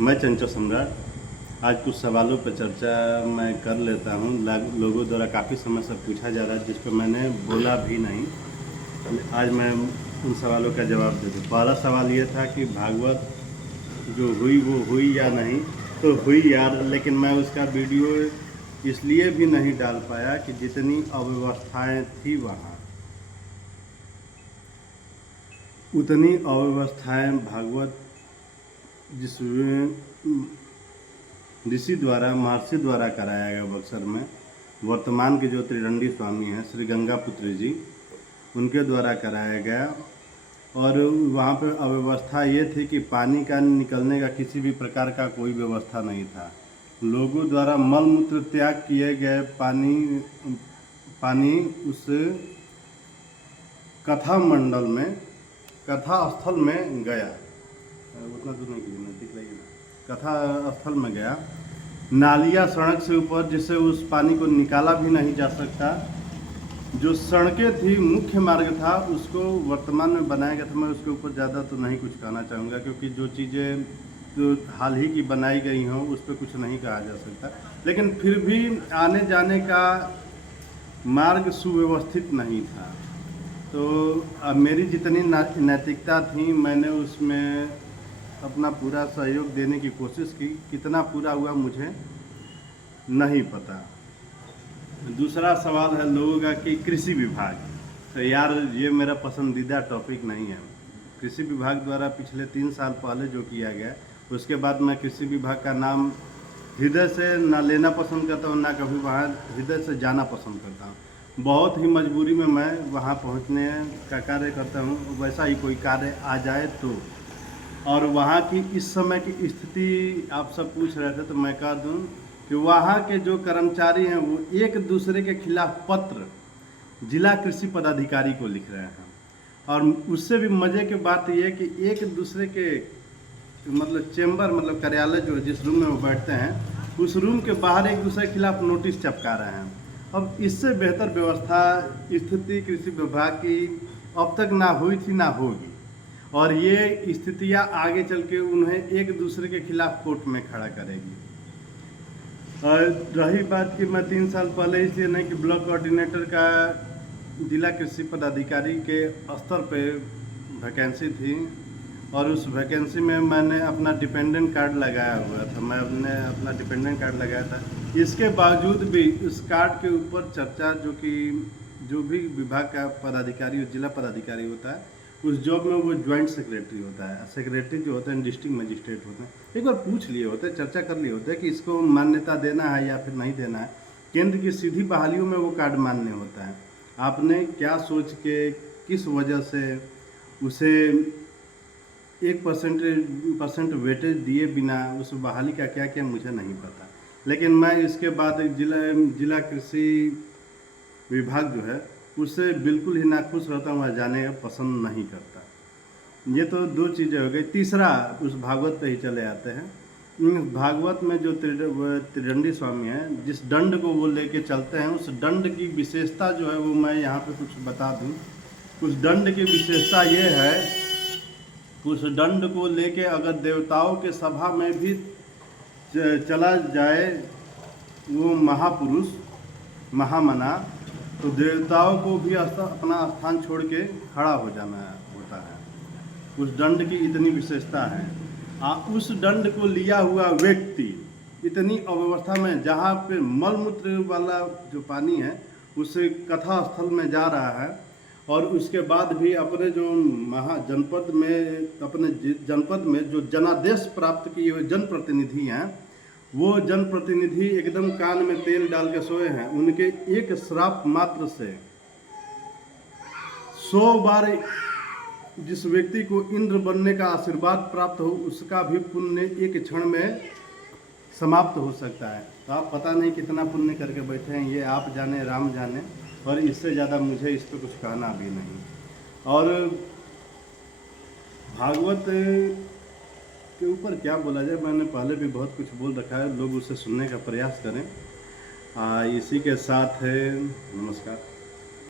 मैं चंचल सम्राट। आज कुछ सवालों पर चर्चा मैं कर लेता हूँ। लोगों द्वारा काफ़ी समय से पूछा जा रहा है, जिस पर मैंने बोला भी नहीं। आज मैं उन सवालों का जवाब दे दूँ। पहला सवाल ये था कि भागवत जो हुई वो हुई या नहीं। तो हुई यार, लेकिन मैं उसका वीडियो इसलिए भी नहीं डाल पाया कि जितनी अव्यवस्थाएं थी वहाँ, उतनी अव्यवस्थाएं भागवत जिसमें ऋषि द्वारा महर्षि द्वारा कराया गया बक्सर में, वर्तमान के जो त्रिदंडी स्वामी हैं श्री गंगापुत्री जी, उनके द्वारा कराया गया। और वहाँ पर अव्यवस्था ये थी कि पानी का निकलने का किसी भी प्रकार का कोई व्यवस्था नहीं था। लोगों द्वारा मल मूत्र त्याग किए गए पानी उस कथा मंडल में, कथा स्थल में गया। उतना दूर नहीं कीजिए, नजदीक रहिए। कथा स्थल में गया। नालियाँ सड़क से ऊपर, जिससे उस पानी को निकाला भी नहीं जा सकता। जो सड़कें थी, मुख्य मार्ग था, उसको वर्तमान में बनाया गया था। मैं उसके ऊपर ज़्यादा तो नहीं कुछ कहना चाहूँगा, क्योंकि जो चीज़ें जो हाल ही की बनाई गई हों उस पर कुछ नहीं कहा जा सकता। लेकिन फिर भी आने जाने का मार्ग सुव्यवस्थित नहीं था। तो अब मेरी जितनी नैतिकता थी, मैंने उसमें अपना पूरा सहयोग देने की कोशिश की। कितना पूरा हुआ मुझे नहीं पता। दूसरा सवाल है लोगों का कि कृषि विभाग, तो यार ये मेरा पसंदीदा टॉपिक नहीं है। कृषि विभाग द्वारा पिछले 3 साल पहले जो किया गया, उसके बाद मैं कृषि विभाग का नाम हृदय से ना लेना पसंद करता हूँ, ना कभी वहाँ हृदय से जाना पसंद करता हूँ। बहुत ही मजबूरी में मैं वहाँ पहुँचने का कार्य करता हूँ। वैसा ही कोई कार्य आ जाए तो। और वहाँ की इस समय की स्थिति आप सब पूछ रहे थे, तो मैं कह दूँ कि वहाँ के जो कर्मचारी हैं वो एक दूसरे के खिलाफ पत्र जिला कृषि पदाधिकारी को लिख रहे हैं। और उससे भी मज़े की बात यह है कि एक दूसरे के मतलब चेंबर, मतलब कार्यालय जो जिस रूम में वो बैठते हैं, उस रूम के बाहर एक दूसरे के खिलाफ नोटिस चिपका रहे हैं। अब इससे बेहतर व्यवस्था स्थिति कृषि विभाग की अब तक ना हुई थी, ना होगी। और ये स्थितियाँ आगे चल के उन्हें एक दूसरे के खिलाफ कोर्ट में खड़ा करेगी। और रही बात कि मैं 3 साल पहले, इसलिए नहीं कि ब्लॉक कोऑर्डिनेटर का जिला कृषि पदाधिकारी के स्तर पे वैकेंसी थी, और उस वैकेंसी में मैंने अपना डिपेंडेंट कार्ड लगाया हुआ था। मैं अपना डिपेंडेंट कार्ड लगाया था। इसके बावजूद भी उस कार्ड के ऊपर चर्चा, जो भी विभाग का पदाधिकारी, जिला पदाधिकारी होता है, उस जॉब में वो ज्वाइंट सेक्रेटरी होता है। सेक्रेटरी जो होते हैं डिस्ट्रिक्ट मजिस्ट्रेट होते हैं। एक बार पूछ लिए होते हैं, चर्चा कर लिए होते हैं कि इसको मान्यता देना है या फिर नहीं देना है। केंद्र की सीधी बहालियों में वो कार्ड मान्य होता है। आपने क्या सोच के, किस वजह से उसे 1% वेटेज दिए बिना उस बहाली का क्या किया, मुझे नहीं पता। लेकिन मैं इसके बाद जिला कृषि विभाग जो है उससे बिल्कुल ही नाखुश रहता हूँ, जाने पसंद नहीं करता। ये तो 2 चीज़ें हो गई। तीसरा, उस भागवत पे ही चले आते हैं। भागवत में जो त्रिदंडी स्वामी हैं, जिस दंड को वो लेके चलते हैं, उस दंड की विशेषता जो है वो मैं यहाँ पे कुछ बता दूँ। उस दंड की विशेषता ये है, उस दंड को लेके अगर देवताओं के सभा में भी चला जाए वो महापुरुष, महामना, तो देवताओं को भी अपना स्थान छोड़ के खड़ा हो जाना होता है। उस दंड की इतनी विशेषता है। उस दंड को लिया हुआ व्यक्ति इतनी अव्यवस्था में, जहाँ पे मलमूत्र वाला जो पानी है उस कथा स्थल में जा रहा है, और उसके बाद भी अपने जो महाजनपद में, अपने जनपद में जो जनादेश प्राप्त किए हुए जनप्रतिनिधि हैं, वो जनप्रतिनिधि एकदम कान में तेल डाल के सोए हैं। उनके एक श्राप मात्र से 100 बार जिस व्यक्ति को इंद्र बनने का आशीर्वाद प्राप्त हो, उसका भी पुण्य एक क्षण में समाप्त हो सकता है। तो आप पता नहीं कितना पुण्य करके बैठे हैं, ये आप जाने, राम जाने। और इससे ज़्यादा मुझे इस पर कुछ कहना भी नहीं। और भागवत के ऊपर क्या बोला जाए, मैंने पहले भी बहुत कुछ बोल रखा है। लोग उसे सुनने का प्रयास करें। इसी के साथ है, नमस्कार।